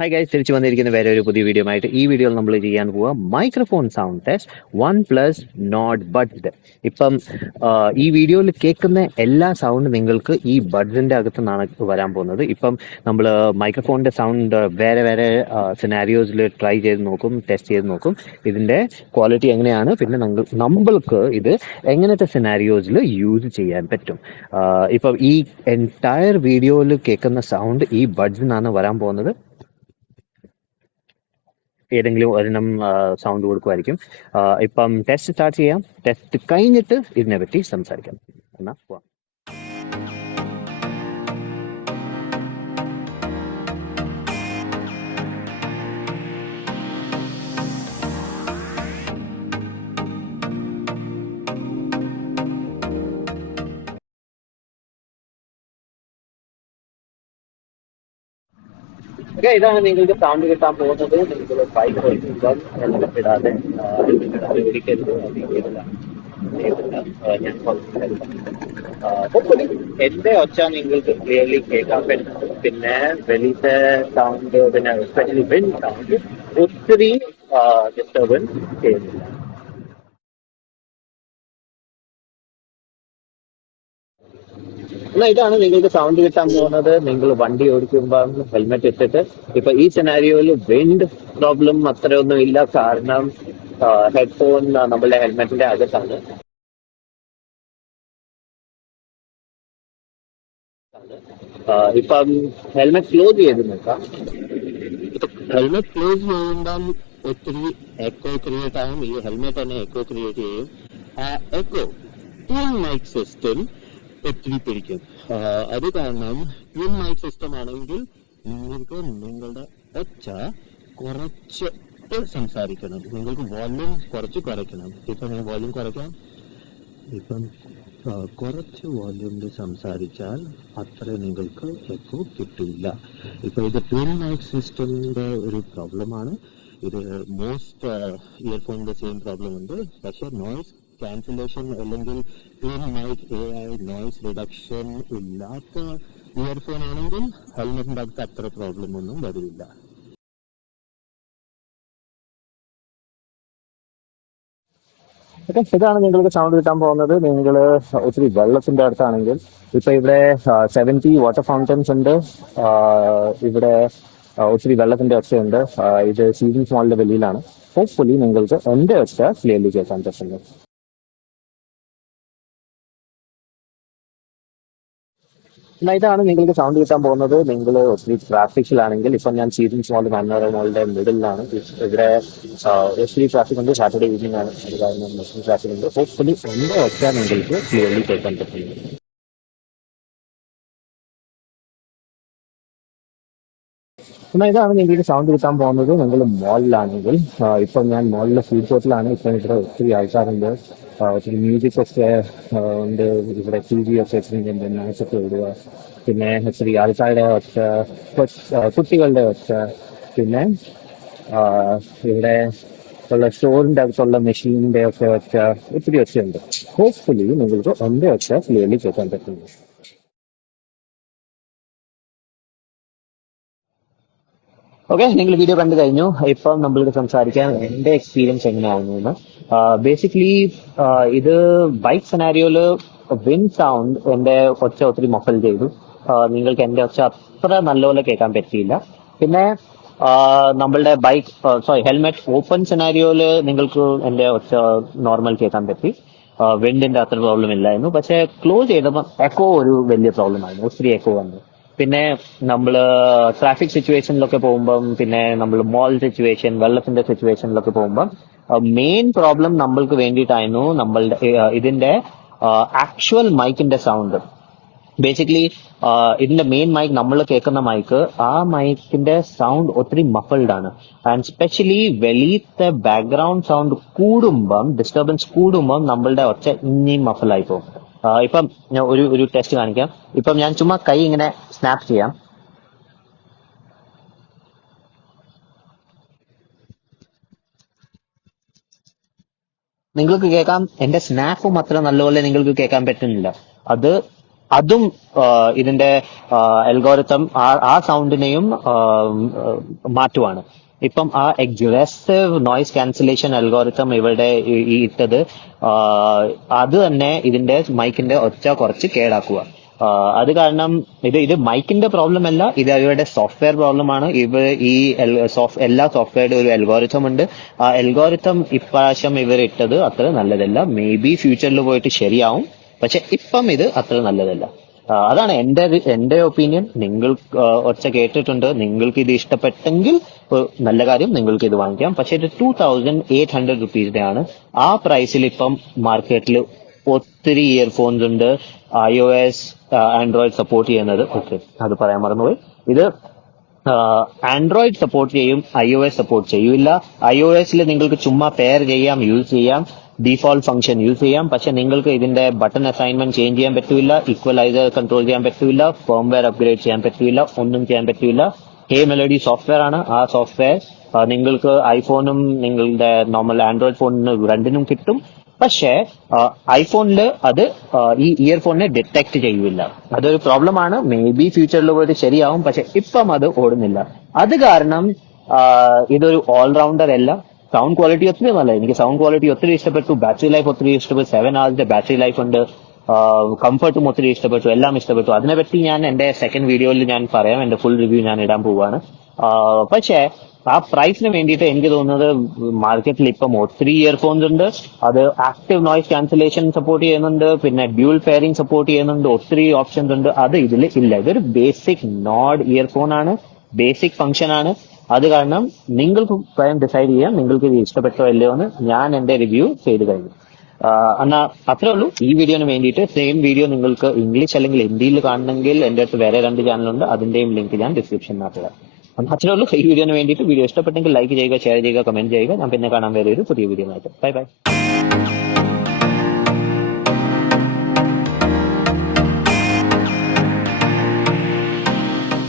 Hi guys, തിരിച്ചു വന്നിരിക്കുന്ന വേറെ ഒരു പുതിയ വീഡിയോ ആയിട്ട്. ഈ വീഡിയോയിൽ നമ്മൾ ചെയ്യാൻ പോവുക microphone sound test OnePlus Nord Buds. ഇപ്പം ഈ വീഡിയോയിൽ കേൾക്കുന്ന എല്ലാ സൗണ്ട് നിങ്ങൾക്ക് ഈ ബഡ്സിന്റെ അകത്ത് നിന്നാണ് വരാൻ പോകുന്നത്. ഇപ്പം നമ്മൾ മൈക്രോഫോണിന്റെ സൗണ്ട് വേറെ വേറെ സിനാരിയോസിൽ ട്രൈ ചെയ്ത് നോക്കും, ടെസ്റ്റ് ചെയ്ത് നോക്കും ഇതിന്റെ ക്വാളിറ്റി എങ്ങനെയാണ്, പിന്നെ നമ്മൾക്ക് ഇത് എങ്ങനത്തെ സിനാരിയോസിൽ യൂസ് ചെയ്യാൻ പറ്റും. ഇപ്പം ഈ എൻറ്റയർ വീഡിയോയിൽ കേൾക്കുന്ന സൗണ്ട് ഈ ബഡ്സിനാണ് വരാൻ പോകുന്നത്. ഏതെങ്കിലും ഒരെണ്ണം സൗണ്ട് കൊടുക്കുമായിരിക്കും. ഇപ്പം ടെസ്റ്റ് സ്റ്റാർട്ട് ചെയ്യാം. ടെസ്റ്റ് കഴിഞ്ഞിട്ട് ഇതിനെ പറ്റി സംസാരിക്കാം. എന്നാ പോവാം. ഓക്കെ, ഇതാണ് നിങ്ങൾക്ക് സൗണ്ട് കിട്ടാൻ പോകുന്നത്. നിങ്ങൾ ബൈക്ക് ഓടിക്കുമ്പോൾ ഹെൽമെറ്റ് ഇടാതെ ഓടിക്കരുത്. അത് ഞാൻ ഹോപ്പ്ഫുള്ളി എന്റെ ഒച്ച നിങ്ങൾക്ക് ക്ലിയർലി കേൾക്കാൻ പറ്റും. പിന്നെ വെളിയിലത്തെ സൗണ്ട്, പിന്നെ എസ്പെഷ്യലി വിൻഡ് സൗണ്ട് ഒത്തിരി ഡിസ്റ്റർബൻസ് ചെയ്യുന്നില്ല. എന്നാൽ ഇതാണ് നിങ്ങൾക്ക് സൗണ്ട് കിട്ടാൻ പോകുന്നത്. നിങ്ങൾ വണ്ടി ഓടിക്കുമ്പോൾ ഹെൽമെറ്റ് ഇട്ടിട്ട്. ഇപ്പൊ ഈ സെനാരിയോയിൽ വിൻഡ് പ്രോബ്ലം അത്രയൊന്നും ഇല്ല, കാരണം ഹെഡ്ഫോൺ നമ്മളുടെ ഹെൽമെറ്റിന്റെ അകത്താണ്. ഇപ്പം ഹെൽമെറ്റ് ക്ലോസ് ചെയ്ത് നോക്കാം. ഇപ്പൊ ഹെൽമെറ്റ് ക്ലോസ് ചെയ്യുമ്പോൾ ഒത്തിരി എക്കോ ക്രിയേറ്റ് ആകും. ഈ ഹെൽമെറ്റ് തന്നെ എക്കോ ക്രിയേറ്റ് ചെയ്യും. ആ എക്കോ ട്വിൻ മൈക്ക് സിസ്റ്റം ഒത്തിരി പിടിക്കും. അത് കാരണം ട്വിൻ മൈക്ക് സിസ്റ്റം ആണെങ്കിൽ നിങ്ങൾക്ക് നിങ്ങളുടെ ഒച്ച കുറച്ച് സംസാരിക്കണം. നിങ്ങൾക്ക് വോല്യൂം കുറച്ച് കുറയ്ക്കണം. ഇപ്പം ഞാൻ വോല്യൂം കുറയ്ക്കാം. ഇപ്പം കുറച്ച് വോല്യൂമിൽ സംസാരിച്ചാൽ അത്ര നിങ്ങൾക്ക് എക്കോ കിട്ടില്ല. ഇപ്പൊ ഇത് ട്വിൻ മൈക്ക് സിസ്റ്റമിന്റെ ഒരു പ്രോബ്ലമാണ്. ഇത് മോസ്റ്റ് ഇയർഫോണിന്റെ സെയിം പ്രോബ്ലം ഉണ്ട്. പക്ഷെ നോയ്സ് ക്യാൻസലേഷൻ അല്ലെങ്കിൽ twin mic AI noise reduction ഇല്ലാത്ത ഇയർഫോൺ ആണെങ്കിൽ ഹെൽമെറ്റിന്റെ അകത്ത് അത്ര പ്രോബ്ലം ഒന്നും വരില്ല. ഓക്കെ, ഇതാണ് നിങ്ങൾക്ക് സൗണ്ട് കിട്ടാൻ പോകുന്നത്. നിങ്ങൾ ഒത്തിരി വെള്ളത്തിന്റെ അടുത്താണെങ്കിൽ, ഇപ്പൊ ഇവിടെ 70 വാട്ടർ ഫൗണ്ടൻസ് ഉണ്ട്. ഇവിടെ ഒത്തിരി വെള്ളത്തിന്റെ ഒച്ചയുണ്ട്. ഇത് സീസൺ സ്മോളിന്റെ വെളിയിലാണ്. ഹോപ്പ്ഫുള്ളി നിങ്ങൾക്ക് എന്റെ ഒച്ച ക്ലിയർലി കേൾക്കാൻ പറ്റുന്നു. എന്നാൽ ഇതാണ് നിങ്ങൾക്ക് സൗണ്ട് കിട്ടാൻ പോകുന്നത്. നിങ്ങൾ ഒത്തിരി ട്രാഫിക്കിലാണെങ്കിൽ, ഇപ്പം ഞാൻ സീസൺ സ്മോൾ മണ്ണാറ മോളുടെ മിഡിലാണ്. ഇവിടെ ഒത്തിരി ട്രാഫിക് ഉണ്ട്. സാറ്റർഡേ ഈവനിങ് ആണ്, അത് കാരണം ഒത്തിരി ട്രാഫിക് ഉണ്ട്. ഹോപ്പ്ഫുള്ളി എന്റെ ഒച്ച നിങ്ങൾക്ക് ക്ലിയർലി കേൾക്കാൻ പറ്റുന്നു. എന്നാൽ ഇതാണ് നിങ്ങൾക്ക് സൗണ്ട് കിട്ടാൻ പോകുന്നത്. നിങ്ങൾ മോളിലാണെങ്കിൽ, ഇപ്പം ഞാൻ മോളിലെ ഫുഡ് കോർട്ടിലാണ്. ഇപ്പം ഇവിടെ ഒത്തിരി ആൾക്കാരുണ്ട്. ഒത്തിരി മ്യൂസിക് ഒക്കെ ഉണ്ട്. ഇവിടെ TV ഒക്കെ വെച്ചിട്ടുണ്ട്, മാച്ചൊക്കെ ഇടുക. പിന്നെ ഒത്തിരി ആൾക്കാരുടെ ഒച്ച, കുട്ടികളുടെ ഒച്ച, പിന്നെ ആ, ഇവിടെ ഉള്ള സ്റ്റോറിന്റെ അകത്തുള്ള മെഷീനിന്റെ ഒക്കെ ഒച്ച, ഒത്തിരി ഒച്ചയുണ്ട്. ഹോപ്പ്ഫുള്ളി നിങ്ങൾക്ക് എന്റെ ഒച്ച ക്ലിയർലി കേൾക്കാൻ പറ്റുന്നു. ഓക്കെ, നിങ്ങൾ വീഡിയോ കണ്ടു കഴിഞ്ഞു. ഇപ്പം നമ്മളിത് സംസാരിക്കാൻ എന്റെ എക്സ്പീരിയൻസ് എങ്ങനെയായിരുന്നു എന്ന്. ബേസിക്കലി ഇത് ബൈക്ക് സെനാരിയോയില് വിൻഡ് സൗണ്ട് എന്റെ ഒച്ച ഒത്തിരി മഫൽ ചെയ്തു. നിങ്ങൾക്ക് എന്റെ ഒച്ച അത്ര നല്ലപോലെ കേൾക്കാൻ പറ്റിയില്ല. പിന്നെ നമ്മളുടെ ബൈക്ക്, സോറി, ഹെൽമെറ്റ് ഓപ്പൺ സെനാരിയോയില് നിങ്ങൾക്ക് എന്റെ ഒച്ച നോർമൽ കേൾക്കാൻ പറ്റി. വിൻഡിന്റെ അത്ര പ്രോബ്ലം ഇല്ലായിരുന്നു. പക്ഷെ ക്ലോസ് ചെയ്തപ്പോൾ എക്കോ ഒരു വലിയ പ്രോബ്ലം ആയിരുന്നു. ഒത്തിരി എക്കോ വന്നു. പിന്നെ നമ്മള് ട്രാഫിക് സിറ്റുവേഷനിലൊക്കെ പോകുമ്പം, പിന്നെ നമ്മൾ മോൾ സിറ്റുവേഷൻ, വെള്ളത്തിന്റെ സിറ്റുവേഷനിലൊക്കെ പോകുമ്പം മെയിൻ പ്രോബ്ലം നമ്മൾക്ക് വേണ്ടിയിട്ടായിരുന്നു നമ്മളുടെ ഇതിന്റെ ആക്ച്വൽ മൈക്കിന്റെ സൗണ്ട്. ബേസിക്കലി ഇതിന്റെ മെയിൻ മൈക്ക്, നമ്മൾ കേൾക്കുന്ന മൈക്ക്, ആ മൈക്കിന്റെ സൗണ്ട് ഒത്തിരി മഫിൾഡ് ആണ്. ആൻഡ് സ്പെഷ്യലി വെളിയത്തെ ബാക്ക്ഗ്രൗണ്ട് സൗണ്ട് കൂടുമ്പം, ഡിസ്റ്റർബൻസ് കൂടുമ്പം നമ്മളുടെ ഒച്ച ഇനിയും മഫിളായി പോകും. ഇപ്പം ഞാൻ ഒരു ടെസ്റ്റ് കാണിക്കാം. ഇപ്പം ഞാൻ ചുമ്മാ കൈ ഇങ്ങനെ സ്നാപ്പ് ചെയ്യാം. നിങ്ങൾക്ക് കേൾക്കാം എന്റെ സ്നാപ്പും അത്ര നല്ലപോലെ നിങ്ങൾക്ക് കേൾക്കാൻ പറ്റുന്നില്ല. അത് അതും ഇതിന്റെ അൽഗോരിതം ആ സൗണ്ടിനെയും മാറ്റുവാണ്. ഇപ്പം ആ എഗ്രസീവ് നോയിസ് ക്യാൻസലേഷൻ അൽഗോരിതം ഇവിടെ ഇട്ടത് അത് തന്നെ ഇതിന്റെ മൈക്കിന്റെ ഒച്ച കുറച്ച് കേടാക്കുക. അത് കാരണം ഇത് മൈക്കിന്റെ പ്രോബ്ലം അല്ല, ഇത് അവരുടെ സോഫ്റ്റ്വെയർ പ്രോബ്ലം ആണ്. ഈ എല്ലാ സോഫ്റ്റ്വെയറുടെ ഒരു അൽഗോരിതം ഉണ്ട്. ആ അൽഗോരിതം ഇപ്രാവശ്യം ഇവർ ഇട്ടത് അത്ര നല്ലതല്ല. മേ ബി ഫ്യൂച്ചറിൽ പോയിട്ട് ശരിയാവും, പക്ഷെ ഇപ്പം ഇത് അത്ര നല്ലതല്ല. അതാണ് എന്റെ ഒപ്പീനിയൻ. നിങ്ങൾ ഒച്ച കേട്ടിട്ടുണ്ട്, നിങ്ങൾക്ക് ഇത് ഇഷ്ടപ്പെട്ടെങ്കിൽ നല്ല കാര്യം, നിങ്ങൾക്ക് ഇത് വാങ്ങിക്കാം. പക്ഷെ ഇത് 2800 ആണ്. ആ പ്രൈസിൽ ഇപ്പം മാർക്കറ്റിൽ ഒത്തിരി ഇയർഫോൺസ് ഉണ്ട്, iOS ആൻഡ്രോയിഡ് സപ്പോർട്ട് ചെയ്യുന്നത്. ഓക്കെ, അത് പറയാൻ മറന്നുപോയി. ഇത് ആൻഡ്രോയിഡ് സപ്പോർട്ട് ചെയ്യും, iOS സപ്പോർട്ട് ചെയ്യൂല. iOSൽ നിങ്ങൾക്ക് ചുമ്മാ പെയർ ചെയ്യാം, യൂസ് ചെയ്യാം, ഡിഫോൾട്ട് ഫംഗ്ഷൻ യൂസ് ചെയ്യാം. പക്ഷെ നിങ്ങൾക്ക് ഇതിന്റെ ബട്ടൺ അസൈൻമെന്റ് ചേഞ്ച് ചെയ്യാൻ പറ്റൂല, ഈക്വലൈസർ കൺട്രോൾ ചെയ്യാൻ പറ്റൂല, ഫേംവെയർ അപ്ഗ്രേഡ് ചെയ്യാൻ പറ്റൂല, ഒന്നും ചെയ്യാൻ പറ്റൂല. മെലഡി സോഫ്റ്റ്വെയർ ആണ്. ആ സോഫ്റ്റ്വെയർ നിങ്ങൾക്ക് ഐഫോണും നിങ്ങളുടെ നോർമൽ ആൻഡ്രോയിഡ് ഫോണിനും രണ്ടിനും കിട്ടും. പക്ഷേ ഐഫോണിൽ അത് ഈ ഇയർഫോണിനെ ഡിറ്റക്ട് ചെയ്യൂല. അതൊരു പ്രോബ്ലമാണ്. മേ ബി ഫ്യൂച്ചറിൽ പോയിട്ട് ശരിയാവും, പക്ഷെ ഇപ്പം അത് ഓടുന്നില്ല. അത് കാരണം ഇതൊരു ഓൾറൗണ്ടർ അല്ല. സൗണ്ട് ക്വാളിറ്റി ഒത്തിരി നല്ല, എനിക്ക് സൗണ്ട് ക്വാളിറ്റി ഒത്തിരി ഇഷ്ടപ്പെട്ടു, ബാറ്ററി ലൈഫ് ഒത്തിരി ഇഷ്ടപ്പെട്ടു. 7 hours ബാറ്ററി ലൈഫ് ഉണ്ട്, കംഫർട്ടും ഒത്തിരി ഇഷ്ടപ്പെട്ടു, എല്ലാം ഇഷ്ടപ്പെട്ടു. അതിനെപ്പറ്റി ഞാൻ എന്റെ സെക്കൻഡ് വീഡിയോയിൽ ഞാൻ പറയാം, എന്റെ ഫുൾ റിവ്യൂ ഞാൻ ഇടാൻ പോവാണ്. പക്ഷേ ആ പ്രൈസിന് വേണ്ടിയിട്ട് എനിക്ക് തോന്നുന്നത് മാർക്കറ്റിൽ ഇപ്പം ഒത്തിരി ഇയർഫോൺസ് ഉണ്ട്. അത് ആക്റ്റീവ് നോയിസ് ക്യാൻസലേഷൻ സപ്പോർട്ട് ചെയ്യുന്നുണ്ട്, പിന്നെ ഡ്യൂൽ പെയറിംഗ് സപ്പോർട്ട് ചെയ്യുന്നുണ്ട്, ഒത്തിരി ഓപ്ഷൻസ് ഉണ്ട്. അത് ഇതിൽ ഇല്ല. ഇതൊരു ബേസിക് നോഡ് ഇയർഫോൺ ആണ്, ബേസിക് ഫംഗ്ഷൻ ആണ്. അത് കാരണം നിങ്ങൾക്ക് സ്വയം ഡിസൈഡ് ചെയ്യാം നിങ്ങൾക്ക് ഇത് ഇഷ്ടപ്പെട്ടോ ഇല്ലയോ എന്ന്. ഞാൻ എന്റെ റിവ്യൂ ചെയ്ത് കഴിഞ്ഞു. എന്നാ അത്രേ ഉള്ളൂ. ഈ വീഡിയോന് വേണ്ടിയിട്ട് സെയിം വീഡിയോ നിങ്ങൾക്ക് ഇംഗ്ലീഷ് അല്ലെങ്കിൽ ഹിന്ദിയിൽ കാണണമെങ്കിൽ എന്റെ അടുത്ത് വേറെ 2 ചാനലുണ്ട്, അതിന്റെയും ലിങ്ക് ഞാൻ ഡിസ്ക്രിപ്ഷനിനകത്ത് ഇടാം. അത്രേ ഉള്ളൂ. ഈ വീഡിയോന് വേണ്ടിയിട്ട്. വീഡിയോ ഇഷ്ടപ്പെട്ടെങ്കിൽ ലൈക്ക് ചെയ്യുക, ഷെയർ ചെയ്യുക, കമന്റ് ചെയ്യുക. ഞാൻ പിന്നെ കാണാൻ വേറെ ഒരു പുതിയ വീഡിയോ ആയിട്ട്. Bye bye.